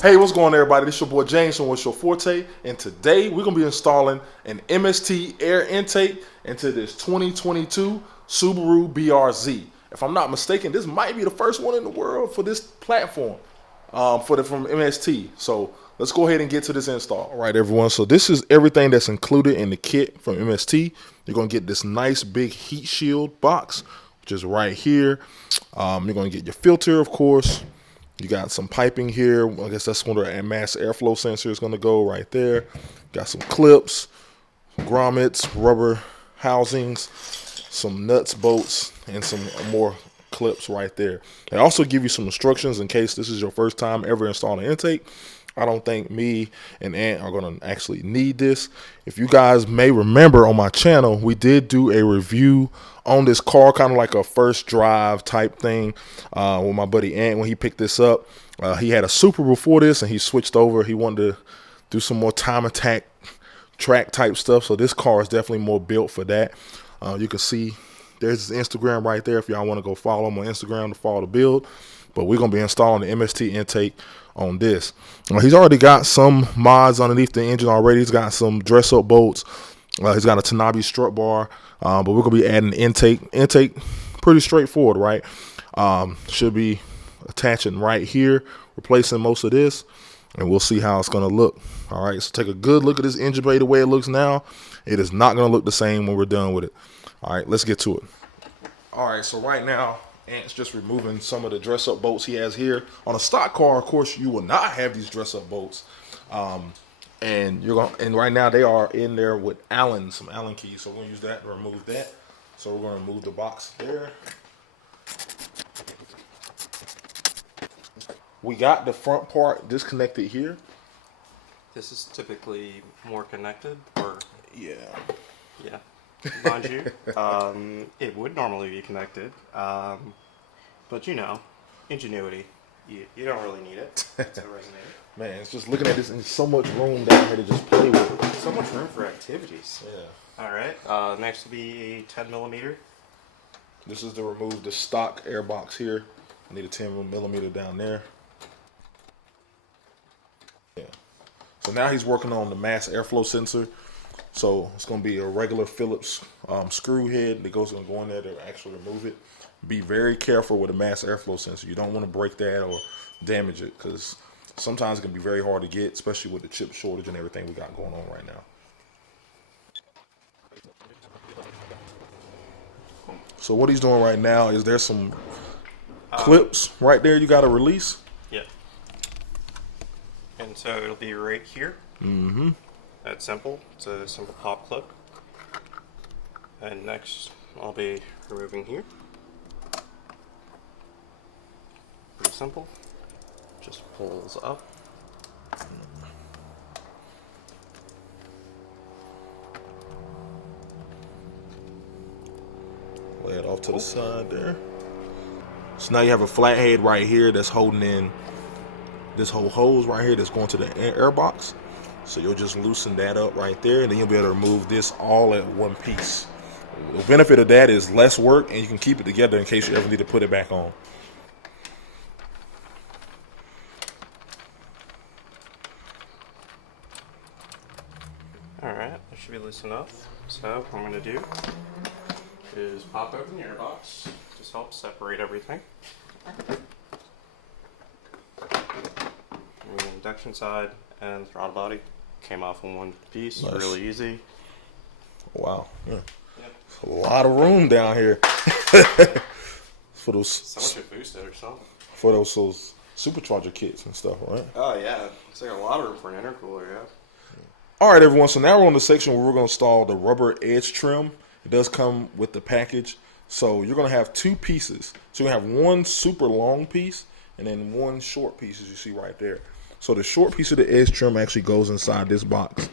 Hey, what's going on, everybody? This is your boy James from What's Your Forte, and today we're going to be installing an MST air intake into this 2022 Subaru BRZ. If I'm not mistaken, this might be the first one in the world for this platform from MST. So let's go ahead and get to this install. All right, everyone. So this is everything that's included in the kit from MST. You're going to get this nice big heat shield box, which is right here. You're going to get your filter, of course. You got some piping here. I guess that's where the mass airflow sensor is going to go right there. Got some clips, grommets, rubber housings, some nuts, bolts, and some more clips right there. They also give you some instructions in case this is your first time ever installing an intake. I don't think me and Ant are going to actually need this. If you guys may remember on my channel, we did do a review on this car, kind of like a first drive type thing with my buddy Ant when he picked this up. He had a Super before this and he switched over. He wanted to do some more time attack track type stuff. So this car is definitely more built for that. You can see there's his Instagram right there if y'all want to go follow him on Instagram to follow the build. But we're going to be installing the MST intake on this. He's already got some mods underneath the engine already. He's got some dress up bolts. He's got a Tanabe strut bar, but we're going to be adding intake. Intake, pretty straightforward, right? Should be attaching right here, replacing most of this, and we'll see how it's going to look. All right, so take a good look at this engine bay the way it looks now. It is not going to look the same when we're done with it. All right, let's get to it. All right, so right now, Ant's just removing some of the dress-up bolts he has here. On a stock car, of course, you will not have these dress-up bolts. And right now they are in there with some Allen keys. So we're gonna use that to remove that. So we're gonna remove the box there. We got the front part disconnected here. This is typically more connected, or yeah. Mind you, it would normally be connected, but you know, ingenuity. You don't really need it to resonate. Man, it's just looking at this and so much room down here to just play with. So much room for activities. Yeah. All right. Next will be a 10mm. This is to remove the stock air box here. I need a 10mm down there. Yeah. So now he's working on the mass airflow sensor. So it's going to be a regular Phillips screw head that going to go in there to actually remove it. Be very careful with a mass airflow sensor. You don't want to break that or damage it because sometimes it can be very hard to get, especially with the chip shortage and everything we got going on right now. So what he's doing right now is there's some clips right there you got to release. Yeah. And so it'll be right here. Mm-hmm. That's simple. It's a simple pop clip. And next, I'll be removing here. Pretty simple. Just pulls up. Lay it off to the side there. So now you have a flat head right here that's holding in this whole hose right here that's going to the air box. So you'll just loosen that up right there, and then you'll be able to remove this all at one piece. The benefit of that is less work, and you can keep it together in case you ever need to put it back on. Alright, that should be loose enough. So what I'm going to do is pop open the airbox. Just help separate everything. The induction side and the throttle body came off in one piece. Nice. Really easy. Wow. Yeah. Yep. A lot of room down here. For those. Someone should boost it or something. for those supercharger kits and stuff, right? Oh yeah, it's like a lot of room for an intercooler. Yeah. All right, everyone. So now we're on the section where we're going to install the rubber edge trim. It does come with the package. So you're going to have two pieces. So you're going to have one super long piece and then one short piece, as you see right there. So the short piece of the edge trim actually goes inside this box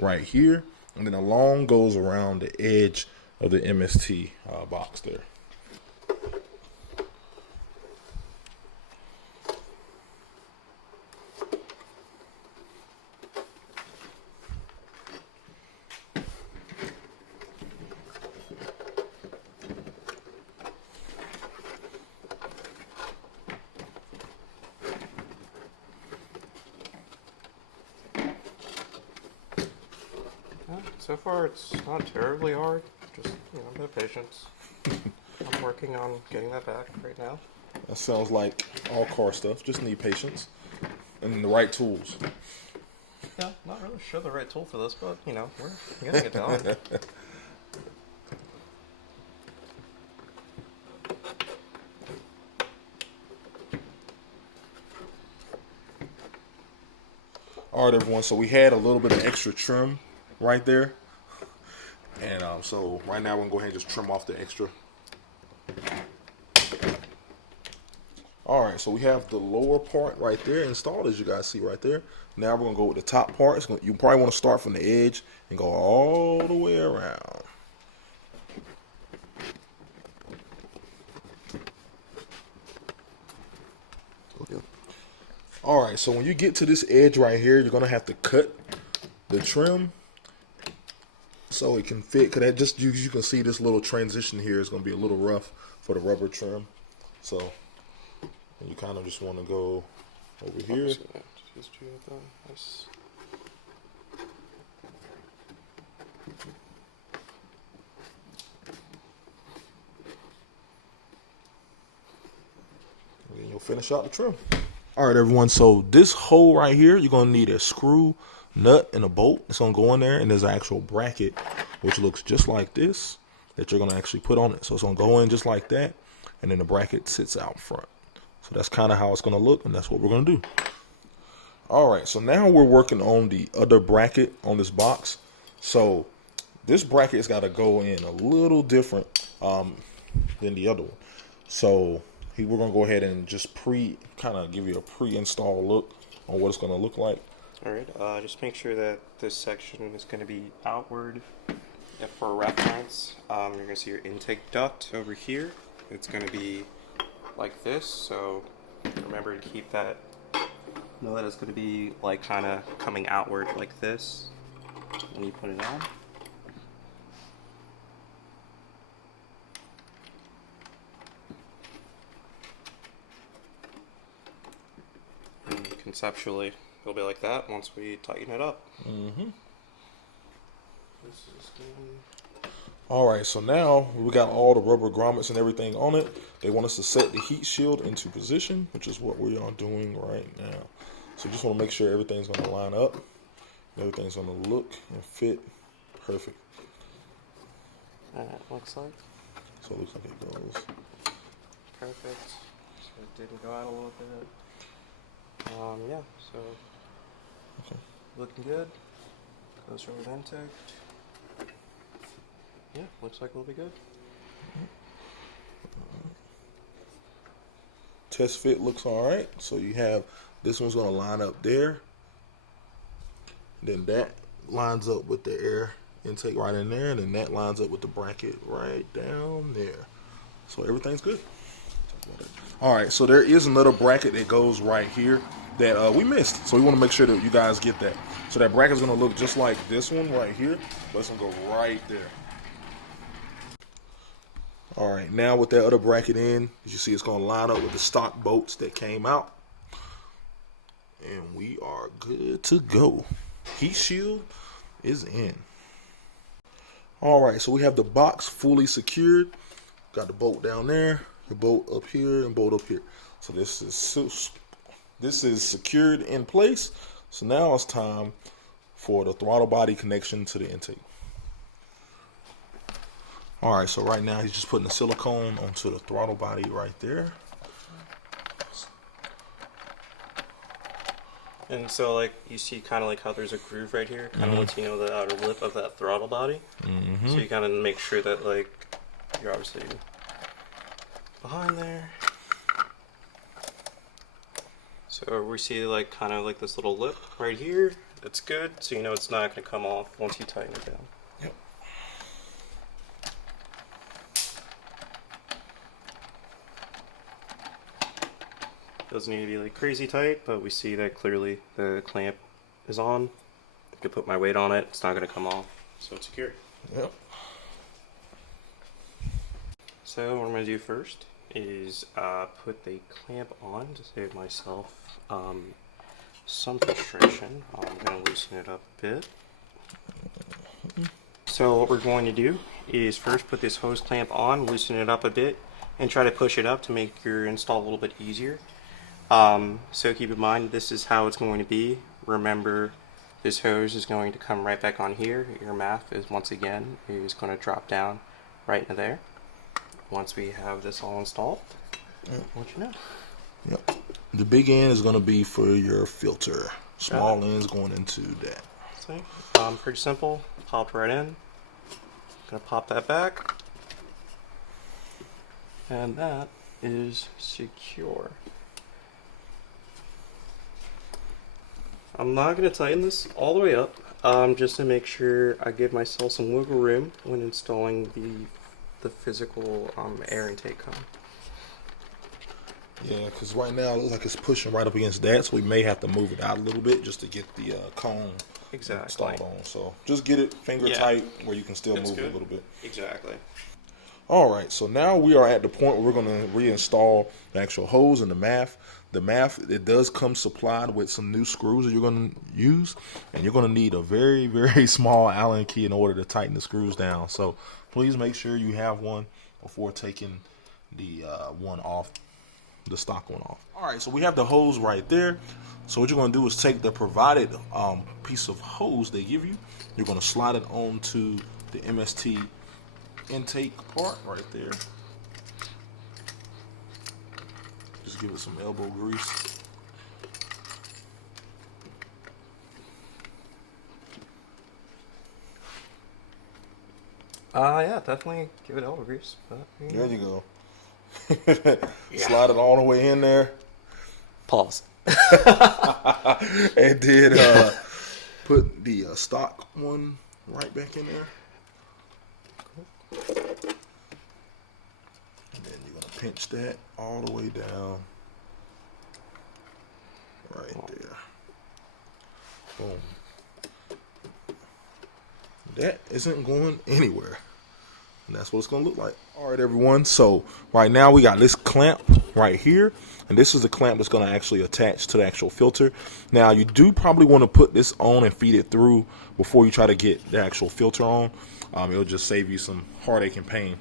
right here. And then the long goes around the edge of the MST box there. So far, it's not terribly hard. Just, a bit of patience. I'm working on getting that back right now. That sounds like all car stuff. Just need patience and the right tools. Yeah, not really sure the right tool for this, but, we're getting it done. All right, everyone. So we had a little bit of extra trim right there. And so right now we're going to go ahead and just trim off the extra. All right, so we have the lower part right there installed, as you guys see right there. Now we're going to go with the top part. You probably want to start from the edge and go all the way around. All right, so when you get to this edge right here, you're going to have to cut the trim so it can fit. Because that just, you can see this little transition here is going to be a little rough for the rubber trim. So you kind of just want to go over here. Nice. And then you'll finish out the trim. All right, everyone. So this hole right here, you're going to need a screw, nut, and a bolt. It's going to go in there, and there's an actual bracket, which looks just like this, that you're going to actually put on it. So it's going to go in just like that, and then the bracket sits out front. So that's kind of how it's going to look, and that's what we're going to do. All right, so now we're working on the other bracket on this box. So this bracket's got to go in a little different than the other one. So we're going to go ahead and just kind of give you a pre-install look on what it's going to look like. All right, just make sure that this section is going to be outward. And for reference, you're going to see your intake duct over here. It's going to be like this, so remember to keep that. Know that it's going to be like kind of coming outward like this when you put it on. And conceptually, it'll be like that once we tighten it up. Mm-hmm. All right, so now we got all the rubber grommets and everything on it. They want us to set the heat shield into position, which is what we are doing right now. So just want to make sure everything's going to line up. Everything's going to look and fit perfect. Looks like. So it looks like it goes. Perfect. So it didn't go out a little bit. Yeah, so okay. Looking good. Goes over the intake. Yeah, looks like it'll be good. Test fit looks all right. So you have this one's going to line up there. Then that lines up with the air intake right in there, and then that lines up with the bracket right down there. So everything's good. All right, so there is another bracket that goes right here that we missed. So we want to make sure that you guys get that. So that bracket's going to look just like this one right here, but it's going to go right there. All right, now with that other bracket in, as you see, it's going to line up with the stock bolts that came out. And we are good to go. Heat shield is in. All right, so we have the box fully secured. Got the bolt down there, the bolt up here, and bolt up here. So this is secured in place. So now it's time for the throttle body connection to the intake. All right, so right now he's just putting the silicone onto the throttle body right there. And so, like, you see kind of like how there's a groove right here, kind of lets you know the outer lip of that throttle body. So you kind of make sure that, like, you're obviously behind there. So we see, like, kind of like this little lip right here. That's good, so you know it's not going to come off once you tighten it down. Yep. Doesn't need to be like crazy tight, but we see that clearly the clamp is on. I could put my weight on it, it's not going to come off, so it's secure. Yep. So what I'm going to do first is put the clamp on to save myself some frustration. I'm going to loosen it up a bit. So what we're going to do is first put this hose clamp on, loosen it up a bit, and try to push it up to make your install a little bit easier. So keep in mind, this is how it's going to be. Remember, this hose is going to come right back on here. Your MAF is, once again, is going to drop down right into there. Once we have this all installed, I'll let you know. Yep. The big end is going to be for your filter. Small end's going into that. See? Pretty simple. Popped right in. Gonna pop that back. And that is secure. I'm not going to tighten this all the way up, just to make sure I give myself some wiggle room when installing the physical air intake cone. Yeah, because right now it looks like it's pushing right up against that, so we may have to move it out a little bit just to get the cone installed on. So just get it finger tight where you can still move it a little bit. Exactly. All right, so now we are at the point where we're going to reinstall the actual hose and the MAF. The MAF, it does come supplied with some new screws that you're going to use, and you're going to need a very, very small Allen key in order to tighten the screws down. So please make sure you have one before taking the one off, the stock one off. All right, so we have the hose right there. So what you're going to do is take the provided piece of hose they give you. You're going to slide it onto the MST intake part right there. Just give it some elbow grease. Yeah, definitely give it elbow grease. But, There you go. Slide it all the way in there. Pause. And then put the stock one right back in there. And then you're going to pinch that all the way down. Right there. Boom. That isn't going anywhere. And that's what it's going to look like. All right, everyone. So right now we got this clamp right here. And this is the clamp that's going to actually attach to the actual filter. Now, you do probably want to put this on and feed it through before you try to get the actual filter on. It'll just save you some heartache and pain.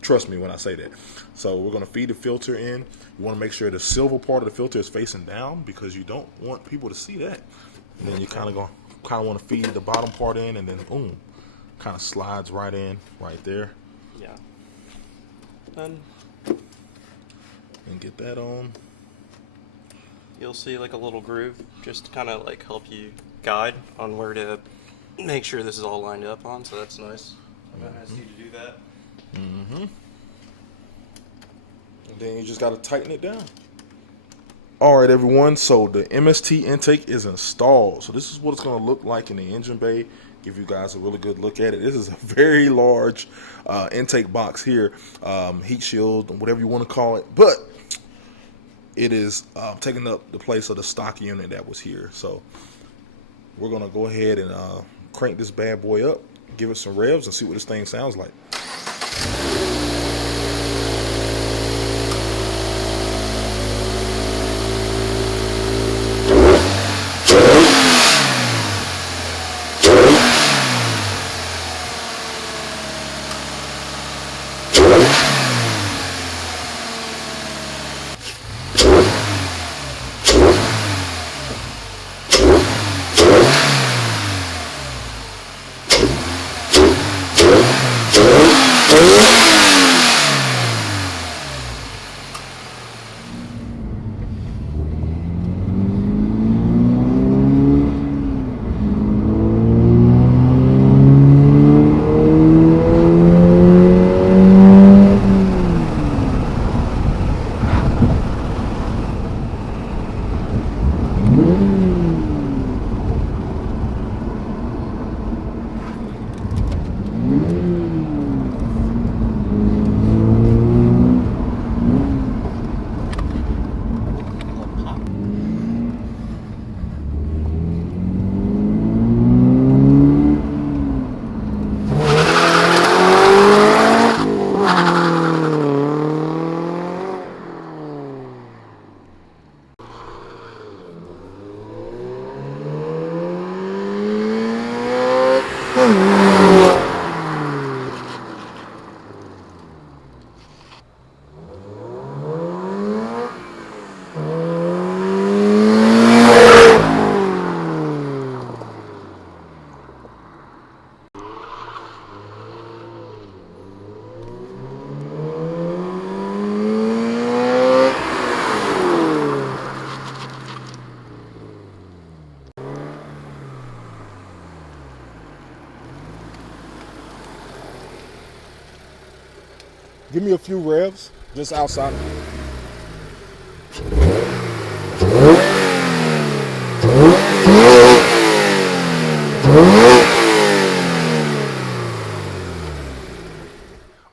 Trust me when I say that. So we're going to feed the filter in. You want to make sure the silver part of the filter is facing down because you don't want people to see that. And then you kind of want to feed the bottom part in, and then boom, kind of slides right in right there. Yeah. Then and get that on. You'll see like a little groove just to kind of like help you guide on where to make sure this is all lined up on, so that's nice. I'm going to ask you to do that. And then you just got to tighten it down. All right, everyone. So the MST intake is installed. So this is what it's going to look like in the engine bay. Give you guys a really good look at it. This is a very large intake box here, heat shield, whatever you want to call it. But it is taking up the place of the stock unit that was here. So we're going to go ahead and crank this bad boy up, give it some revs, and see what this thing sounds like. Give me a few revs just outside.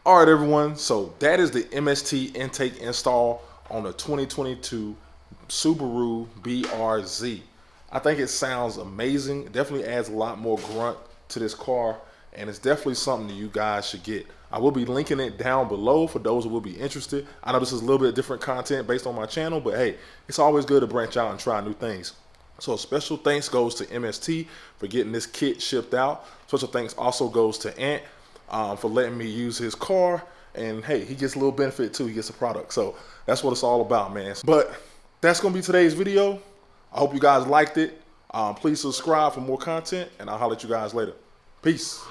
All right, everyone. So that is the MST intake install on the 2022 Subaru BRZ. I think it sounds amazing. It definitely adds a lot more grunt to this car, and it's definitely something that you guys should get. I will be linking it down below for those who will be interested. I know this is a little bit different content based on my channel, but hey, it's always good to branch out and try new things. So a special thanks goes to MST for getting this kit shipped out. Special thanks also goes to Ant for letting me use his car. And hey, he gets a little benefit too. He gets a product. So that's what it's all about, man. But that's going to be today's video. I hope you guys liked it. Please subscribe for more content, and I'll holler at you guys later. Peace.